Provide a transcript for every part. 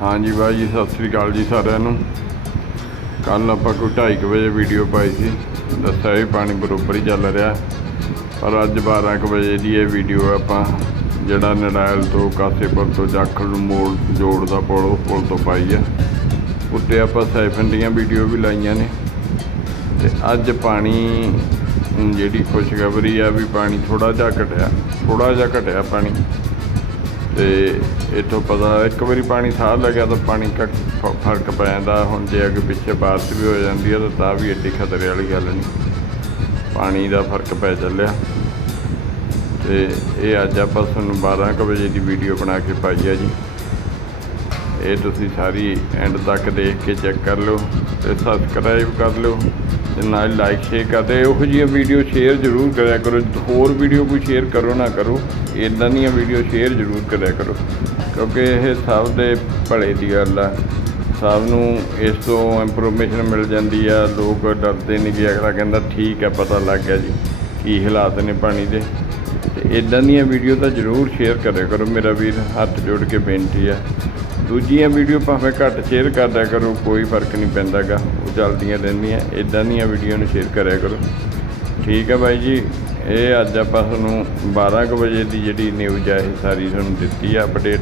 ਹਾਂਜੀ ਬਾਈ ਜੀ, ਸਤਿ ਸ੍ਰੀ ਅਕਾਲ ਜੀ ਸਾਰਿਆਂ ਨੂੰ। ਕੱਲ ਆਪਾਂ ਕੋਈ 2:30 ਵਜੇ ਵੀਡੀਓ ਪਾਈ ਸੀ। ਦੱਸਿਆ ਵੀ ਪਾਣੀ ਬਰੋਬਰ ਹੀ ਚੱਲ ਰਿਹਾ। ਪਰ ਅੱਜ 12 ਕੁ ਵਜੇ ਦੀ ਇਹ ਵੀਡੀਓ ਆਪਾਂ ਜਿਹੜਾ ਨੜਾਇਲ ਤੋਂ ਕਾਸੇਪੁਰ ਤੋਂ ਜਾਖਲ ਨੂੰ ਮੋੜ ਜੋੜਦਾ ਪੁਲ, ਉਹ ਪੁਲ ਤੋਂ ਪਾਈ ਆ। ਉੱਤੇ ਆਪਾਂ ਸਾਈਫਨ ਦੀਆਂ ਵੀਡੀਓ ਵੀ ਲਾਈਆਂ ਨੇ। ਤੇ ਅੱਜ ਪਾਣੀ ਜਿਹੜੀ ਖੁਸ਼ਖਬਰੀ ਆ ਵੀ ਪਾਣੀ ਥੋੜਾ ਜਿਹਾ ਘਟਿਆ ਥੋੜਾ ਜਿਹਾ ਘਟਿਆ ਪਾਣੀ। ਤੇ ਇਥੋਂ ਪਤਾ ਇੱਕ ਵਾਰੀ ਪਾਣੀ ਸਾਹ ਲੱਗਿਆ ਤਾਂ ਪਾਣੀ ਘੱਟ ਫ਼ਰਕ ਪੈ ਜਾਂਦਾ। ਹੁਣ ਜੇ ਅੱਗੇ ਪਿੱਛੇ ਬਾਰਿਸ਼ ਵੀ ਹੋ ਜਾਂਦੀ ਹੈ ਤਾਂ ਤਾਂ ਵੀ ਐਡੀ ਖਤਰੇ ਵਾਲੀ ਗੱਲ ਨਹੀਂ। ਪਾਣੀ ਦਾ ਫ਼ਰਕ ਪੈ ਚੱਲਿਆ। ਤੇ ਇਹ ਅੱਜ ਆਪਾਂ ਤੁਹਾਨੂੰ 12 ਕੁ ਵਜੇ ਦੀ ਵੀਡੀਓ ਬਣਾ ਕੇ ਪਾਈ ਆ ਜੀ। ਇਹ ਤੁਸੀਂ ਸਾਰੀ ਐਂਡ ਤੱਕ ਦੇਖ ਕੇ ਚੈੱਕ ਕਰ ਲਓ ਤੇ ਸਬਸਕ੍ਰਾਈਬ ਕਰ ਲਓ ਤੇ ਨਾਲ ਲਾਈਕ ਸ਼ੇਅਰ ਕਰਦੇ ਇਹੋ ਜਿਹੀਆਂ ਵੀਡੀਓ ਸ਼ੇਅਰ ਜ਼ਰੂਰ ਕਰਿਆ ਕਰੋ। ਹੋਰ ਵੀਡੀਓ ਕੋਈ ਸ਼ੇਅਰ ਕਰੋ ਨਾ ਕਰੋ। ਇਦਾਂ ਦੀਆਂ ਵੀਡੀਓ ਸ਼ੇਅਰ ਜ਼ਰੂਰ ਕਰਿਆ ਕਰੋ। ਕਿਉਂਕਿ ਇਹ ਸਭ ਦੇ ਭਲੇ ਦੀ ਗੱਲ ਆ। ਸਭ ਨੂੰ ਇਸ ਤੋਂ ਇਨਫੋਰਮੇਸ਼ਨ ਮਿਲ ਜਾਂਦੀ ਆ। ਲੋਕ ਡਰਦੇ ਨਹੀਂ ਕਿ ਅਗਲਾ ਕਹਿੰਦਾ, ਠੀਕ ਹੈ ਪਤਾ ਲੱਗ ਗਿਆ ਜੀ। ਕੀ ਹਾਲਾਤ ਨੇ ਪਾਣੀ ਦੇ? ਤੇ ਇਦਾਂ ਦੀਆਂ ਵੀਡੀਓ ਤਾਂ ਜ਼ਰੂਰ ਸ਼ੇਅਰ ਕਰਿਆ ਕਰੋ। ਮੇਰਾ ਵੀਰ ਹੱਥ ਜੋੜ ਕੇ ਬੇਨਤੀ ਆ। ਦੂਜੀਆਂ ਵੀਡੀਓ ਭਾਵੇਂ ਘੱਟ ਸ਼ੇਅਰ ਕਰਦਿਆ ਕਰੋ, ਕੋਈ ਫ਼ਰਕ ਨਹੀਂ ਪੈਂਦਾਗਾ। ਉਹ ਚੱਲਦੀਆਂ ਰਹਿੰਦੀਆਂ ਇਦਾਂ ਦੀਆਂ ਵੀਡੀਓ ਨੂੰ ਸ਼ੇਅਰ ਕਰਿਆ ਕਰੋ। ਠੀਕ ਹੈ ਬਾਈ ਜੀ, ਇਹ ਅੱਜ ਆਪਾਂ ਤੁਹਾਨੂੰ 12 ਕੁ ਵਜੇ ਦੀ ਜਿਹੜੀ ਨਿਊਜ਼ ਆ, ਇਹ ਸਾਰੀ ਤੁਹਾਨੂੰ ਦਿੱਤੀ ਆ ਅਪਡੇਟ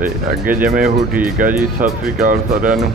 ਤੇ ਅੱਗੇ ਜਿਵੇਂ ਉਹ ਠੀਕ ਆ ਜੀ, ਸਤਿ ਸ੍ਰੀ ਅਕਾਲ ਸਾਰਿਆਂ ਨੂੰ।